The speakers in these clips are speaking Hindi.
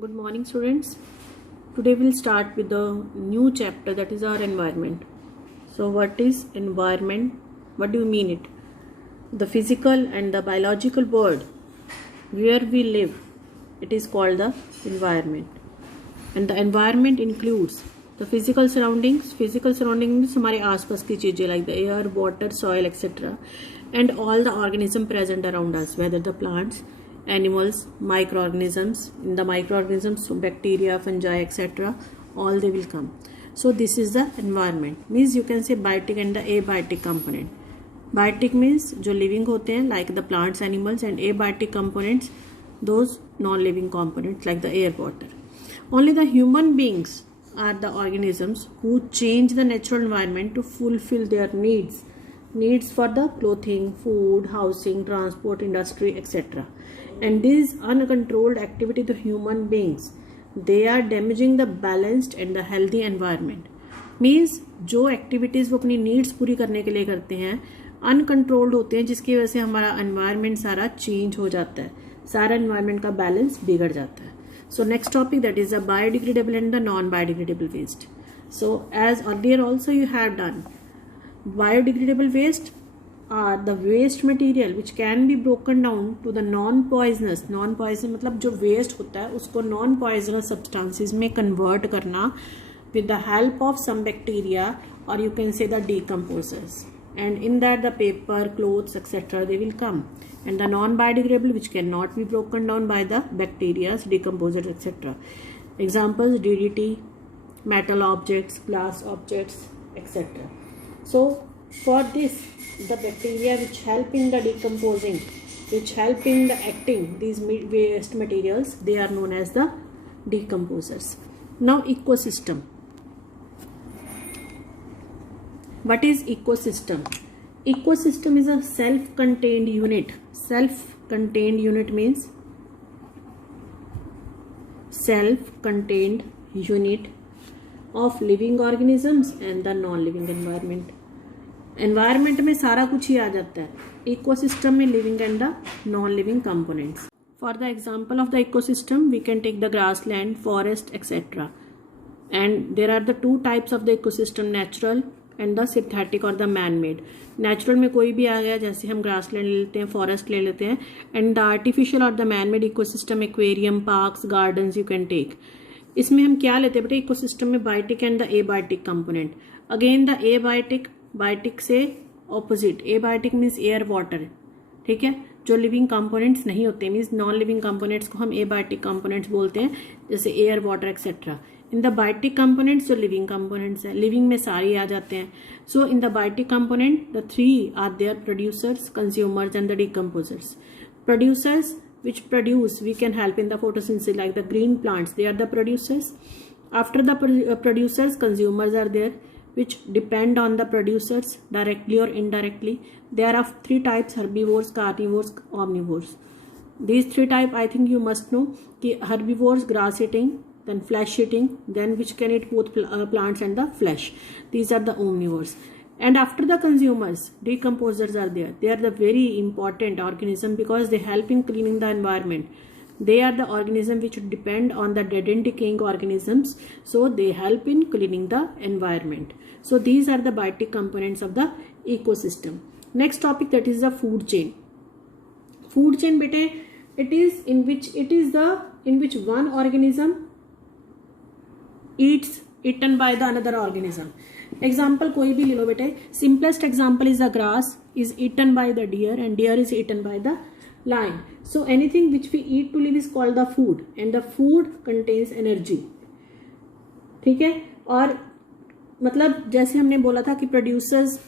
Good morning, students. Today we'll start with the new chapter, that is our environment. So what is environment? What do you mean it? The physical and the biological world where we live, it is called the environment. And the environment includes the physical surroundings. Physical surroundings हमारे आसपास की चीजें like the air, water, soil, etc. and all the organisms present around us, whether the plants, animals, microorganisms. In the microorganisms, so bacteria, fungi, etc. all they will come. So this is the environment. Means you can say biotic and the abiotic component. Biotic means जो living होते हैं like the plants, animals, and abiotic components those non-living components like the air, water. Only the human beings are the organisms who change the natural environment to fulfill their needs for the clothing, food, housing, transport, industry, etc. And this uncontrolled activity to human beings, they are damaging the balanced and the healthy environment. Means जो activities वो अपनी needs पूरी करने के लिए करते हैं uncontrolled होते हैं, जिसकी वजह से हमारा environment सारा change हो जाता है, सारा environment का balance बिगड़ जाता है. So next topic, that is the biodegradable and the non-biodegradable waste. So as earlier also you have done, biodegradable waste are the waste material which can be broken down to the non-poisonous. Non-poisonous मतलब जो waste होता है उसको non-poisonous substances में convert करना with the help of some bacteria, or you can say the decomposers. And in that the paper, clothes, etc. they will come. And the non-biodegradable which cannot be broken down by the bacteria, decomposers, etc. Examples: DDT, metal objects, glass objects, etc. So for this, the bacteria which help in the decomposing, which help in the acting these waste materials, they are known as the decomposers. Now ecosystem. What is ecosystem? Ecosystem is a self-contained unit. Self-contained unit means self-contained unit of living organisms and the non-living environment. Environment में सारा कुछ ही आ जाता है. Ecosystem में living and the non-living components. For the example of the ecosystem, we can take the grassland, forest, etc. And there are the two types of the ecosystem: natural and the synthetic or the man-made. Natural में कोई भी आ गया, जैसे हम ग्रासलैंड ले लेते हैं, फॉरेस्ट ले लेते हैं. एंड द आर्टिफिशियल और the man-made ecosystem, aquarium, parks, gardens you can take. इसमें हम क्या लेते हैं बेटे? इकोसिस्टम में biotic and the abiotic component. Again the abiotic, biotic से opposite. Abiotic means air, water. ठीक है, जो लिविंग कंपोनेंट्स नहीं होते, मीन्स नॉन लिविंग कंपोनेंट्स को हम एबायोटिक कंपोनेंट्स बोलते हैं, जैसे air, water, etcetera. In the biotic components जो लिविंग कंपोनेंट्स है, लिविंग में सारे आ जाते हैं. So in the biotic component the three are there: producers, consumers and the decomposers. Producers which produce, we can help in the photosynthesis like the green plants, they are the producers. After the producers, consumers are there which depend on the producers directly or indirectly. There are three types: herbivores, carnivores, omnivores. These three types I think you must know. Herbivores, grass eating, then flesh eating, then which can eat both plants and the flesh. These are the omnivores. And after the consumers, decomposers are there. They are the very important organism because they help in cleaning the environment. They are the organism which depend on the dead and decaying organisms, so they help in cleaning the environment. So these are the biotic components of the ecosystem. Next topic, that is the food chain. Food chain bete, it is in which one organism eaten by the another organism. Example कोई भी ले लो बेटे. Simplest example is the grass is eaten by the deer and deer is eaten by the lion. So anything which we eat to live is called the food, and the food contains energy. ठीक है. और मतलब जैसे हमने बोला था कि प्रोड्यूसर्स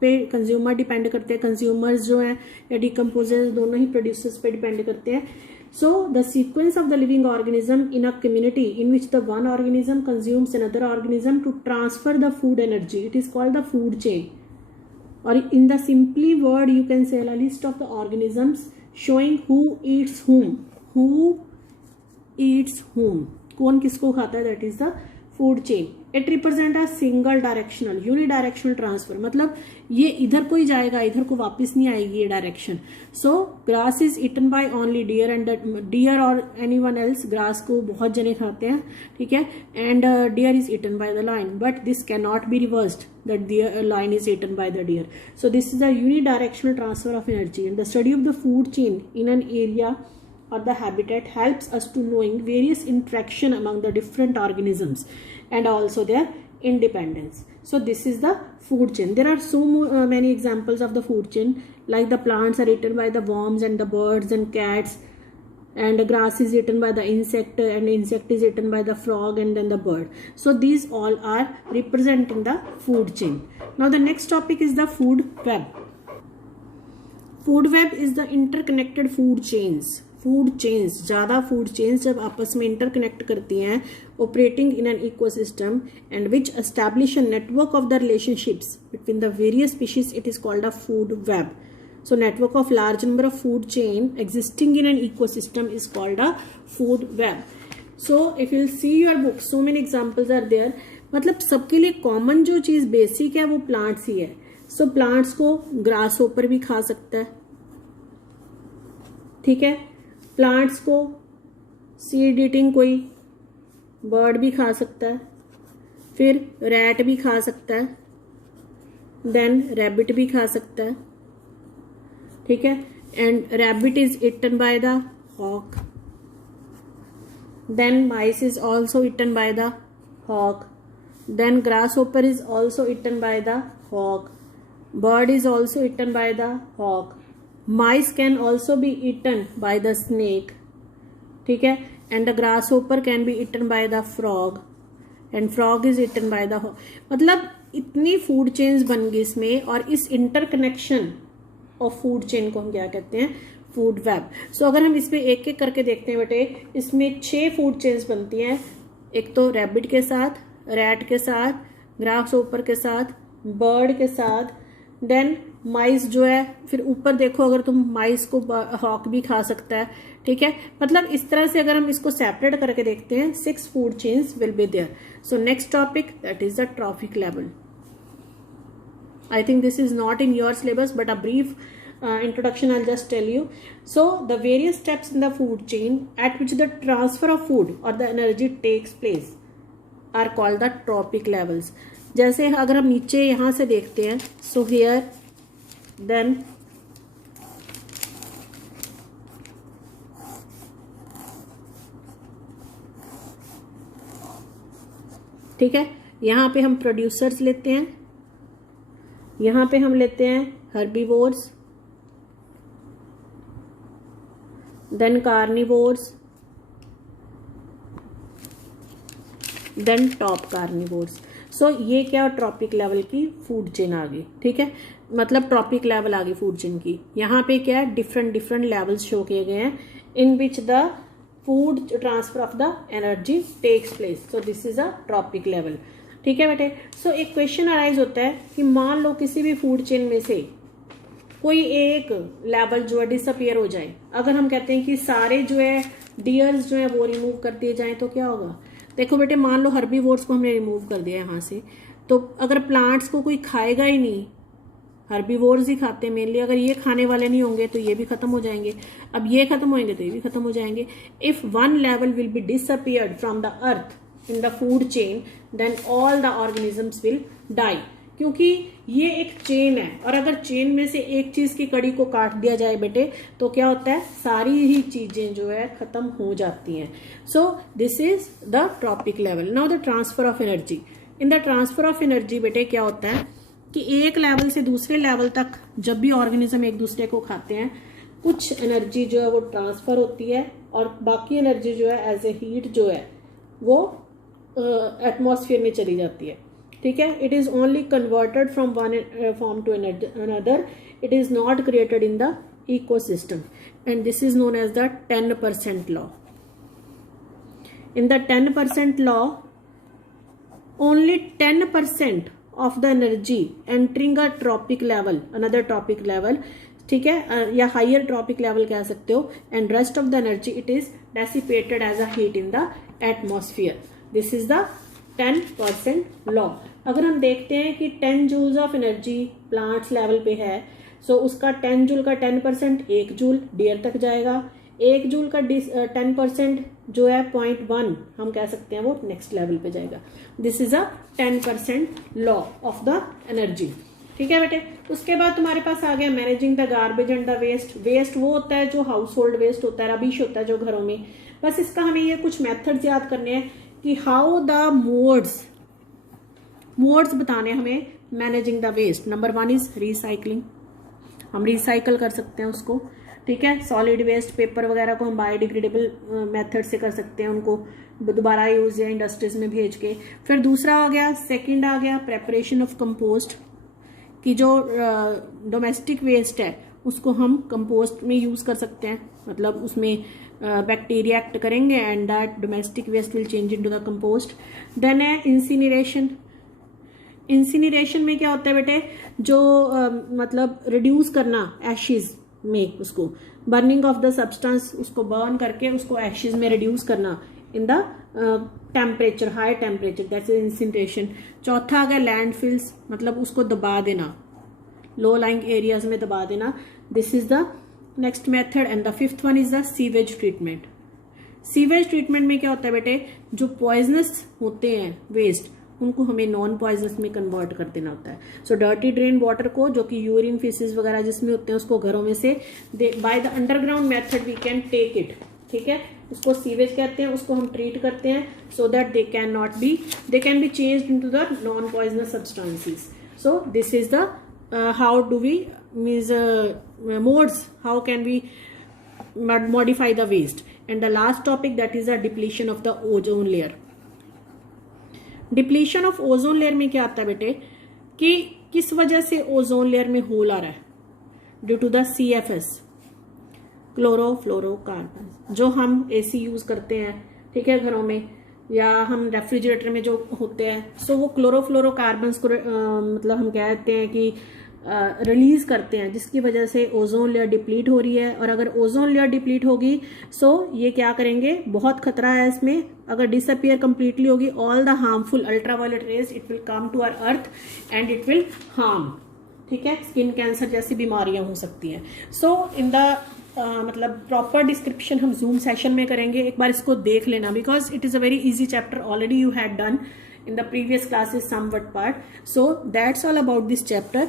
पे कंज्यूमर डिपेंड करते हैं, कंज्यूमर्स जो हैं या डिकम्पोजर्स दोनों ही प्रोड्यूसर्स पे डिपेंड करते हैं. So the sequence of the living organism in a community in which the one organism consumes another organism to transfer the food energy, it is called the food chain. Or in the simply word you can say a list of the organisms showing who eats whom. Who eats whom? कौन किसको खाता है? That is the food chain, it represent a single directional unidirectional transfer, मतलब ये इधर को ही जाएगा, इधर को वापस नहीं आएगी ये direction. So grass is eaten by only deer and deer और एनीवन एल्स, ग्रास को बहुत जने खाते हैं, ठीक है, and deer is eaten by the lion, but this can not be reversed that the lion is eaten by the deer. So this is a unidirectional transfer of energy, and the study of the food chain in an area or the habitat helps us to knowing various interaction among the different organisms and also their independence. So this is the food chain. There are so many examples of the food chain, like the plants are eaten by the worms and the birds and cats, and the grass is eaten by the insect, and insect is eaten by the frog and then the bird. So these all are representing the food chain. Now the next topic is the food web. Food web is the interconnected food chains. Food chains, ज़्यादा फूड चेन्स जब आपस में इंटरकनेक्ट करती हैं, operating in an ecosystem and which establish a network of the relationships between the various species, it is called a food web. So network of large number of food chain existing in an ecosystem is called a food web. So if you see your book, so many examples are there. मतलब सबके लिए कॉमन जो चीज बेसिक है वो प्लांट्स ही है. So प्लांट्स को ग्रास होपर भी खा सकता है, ठीक है. प्लांट्स को सीड ईटिंग कोई बर्ड भी खा सकता है, फिर रैट भी खा सकता है, देन रैबिट भी खा सकता है, ठीक है. And rabbit is eaten by the hawk, then mice is also eaten by the hawk, then grasshopper is also eaten by the hawk, bird is also eaten by the hawk, mice can also be eaten by the snake, ठीक है. And the grasshopper can be eaten by the frog, and frog is eaten by the hawk. मतलब इतनी फूड चेन्स बन गई इसमें, और इस इंटरकनेक्शन ऑफ फूड चेन को हम क्या कहते हैं, फूड वेब. सो अगर हम इसमें एक एक करके देखते हैं बेटे, इसमें 6 फूड चेन्स बनती हैं. एक तो रैबिट के साथ, रैट के साथ, ग्रास होपर के साथ, बर्ड के साथ, देन माइस जो है, फिर ऊपर देखो अगर तुम माइस को हॉक भी खा सकता है, ठीक है. मतलब इस तरह से अगर हम इसको सेपरेट करके देखते हैं, 6 food chains will be there. So next topic that is the trophic level. I think this is not in your syllabus, but a brief introduction I'll just tell you. So the various steps in the food chain at which the transfer of food or the energy takes place are called the trophic levels. जैसे अगर हम नीचे यहाँ से देखते हैं, so here, then ठीक है, यहाँ पे हम प्रोड्यूसर्स लेते हैं, यहाँ पे हम लेते हैं herbivores, then carnivores, then top carnivores. So ये क्या ट्रॉपिक लेवल की फूड चेन आ गई, ठीक है. मतलब ट्रॉपिक लेवल आ गई फूड चेन की. यहाँ पे क्या है, डिफरेंट डिफरेंट लेवल्स शो किए गए हैं in which the food transfer of the energy takes place. So this is a trophic level, ठीक है बेटे. सो एक क्वेश्चन अराइज होता है कि मान लो किसी भी फूड चेन में से कोई एक लेवल जो है डिसअपियर हो जाए. अगर हम कहते हैं कि सारे जो है डियर्स जो है वो रिमूव कर दिए जाएं तो क्या होगा. देखो बेटे, मान लो हर्बीवोर्स को हमने रिमूव कर दिया यहाँ से, तो अगर प्लांट्स को कोई खाएगा ही नहीं, हर्बीवोर्स ही खाते हैं मेनली, अगर ये खाने वाले नहीं होंगे तो ये भी खत्म हो जाएंगे. अब ये खत्म होंगे तो ये भी खत्म हो जाएंगे. If one level will be disappeared from the earth in the food chain, then all the organisms will die. क्योंकि ये एक चेन है, और अगर चेन में से एक चीज की कड़ी को काट दिया जाए बेटे तो क्या होता है, सारी ही चीजें जो है खत्म हो जाती हैं. सो this is the trophic level. Now the transfer of energy. In the transfer of energy बेटे क्या होता है कि एक लेवल से दूसरे लेवल तक जब भी ऑर्गेनिज्म एक दूसरे को खाते हैं, कुछ एनर्जी जो है वो ट्रांसफर होती है, और बाकी एनर्जी जो है एज ए हीट जो है वो एटमॉस्फेयर में चली जाती है, ठीक है. It is only converted from one form to another. It is not created in the ecosystem, and this is known as the 10% law. In the 10% law, only 10% of the energy entering a trophic level, another trophic level, ठीक है, या हायर ट्रॉपिक लेवल कह सकते हो, and rest of the energy it is dissipated as a heat in the atmosphere. This is the 10% law. अगर हम देखते हैं कि 10 joules of energy plants level पे है, सो उसका 10 जूल का 10% 1 जूल डीयर तक जाएगा। 1 जूल का 10% जो है 0.1 हम कह सकते हैं वो नेक्स्ट लेवल पे जाएगा। This is a 10% law of the energy. ठीक है बेटे। उसके बाद तुम्हारे पास आ गया managing the garbage and the waste. Waste वो होता है जो हाउस होल्ड वेस्ट होता है, रबिश होता है जो घरों में। बस इसका हमें ये कुछ मेथड्स याद करने हैं कि हाउ द मोड्स बताने हमें managing the waste. Number 1 is recycling, हम रिसाइकल कर सकते हैं उसको। ठीक है, सॉलिड वेस्ट पेपर वगैरह को हम बायोडिग्रेडेबल मेथड से कर सकते हैं, उनको दोबारा यूज या इंडस्ट्रीज में भेज के। फिर दूसरा आ गया, सेकंड आ गया प्रेपरेशन ऑफ कंपोस्ट, कि जो डोमेस्टिक वेस्ट है उसको हम कंपोस्ट में यूज कर सकते हैं, मतलब उसमें बैक्टीरिया एक्ट करेंगे and that domestic waste will change into the compost. Then है इंसिनरेशन। इंसिनरेशन में क्या होता है बेटे, जो मतलब रिड्यूस करना एशिज में, उसको बर्निंग ऑफ द सब्सटेंस, उसको बर्न करके उसको एशिज में रिड्यूस करना in the temperature, high temperature, that's incineration. चौथा आ गया लैंडफिल्स, मतलब उसको दबा देना, लो लाइंग एरियाज में दबा देना। This is the next method. And the fifth one is the sewage treatment. Sewage treatment में क्या होता है बेटे, जो पॉइजनस होते हैं वेस्ट उनको हमें नॉन पॉइजनस में कन्वर्ट कर देना होता है। सो डर्टी ड्रेन वाटर को, जो कि यूरिन फीसिस वगैरह जिसमें होते हैं, उसको घरों में से by the underground method we can take it. ठीक है, उसको सीवेज कहते हैं, उसको हम ट्रीट करते हैं so that they can be changed into the non poisonous substances. So this is the how do we means modes, how can we modify the waste. And the last topic, that is the depletion of the ozone layer. Depletion of ozone layer में क्या आता है बेटे, कि किस वजह से ओजोन लेयर में होल आ रहा है, due to the CFS, chlorofluorocarbon, जो हम AC यूज करते हैं, ठीक है, घरों में, या हम रेफ्रिजरेटर में जो होते हैं। सो वो क्लोरोफ्लोरोकार्बन को मतलब हम कहते हैं कि रिलीज करते हैं, जिसकी वजह से ओजोन लेयर डिप्लीट हो रही है। और अगर ओजोन लेयर डिप्लीट होगी सो ये क्या करेंगे, बहुत खतरा है इसमें, अगर डिसअपियर कंप्लीटली होगी, all the harmful ultraviolet rays it will come to our earth and it will harm. ठीक है, स्किन कैंसर जैसी बीमारियां हो सकती हैं। सो इन द मतलब प्रॉपर डिस्क्रिप्शन हम जूम सेशन में करेंगे, एक बार इसको देख लेना, because it is a very easy chapter, already you had done in the previous classes somewhat part. So that's all about this chapter.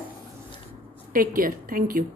Take care. Thank you.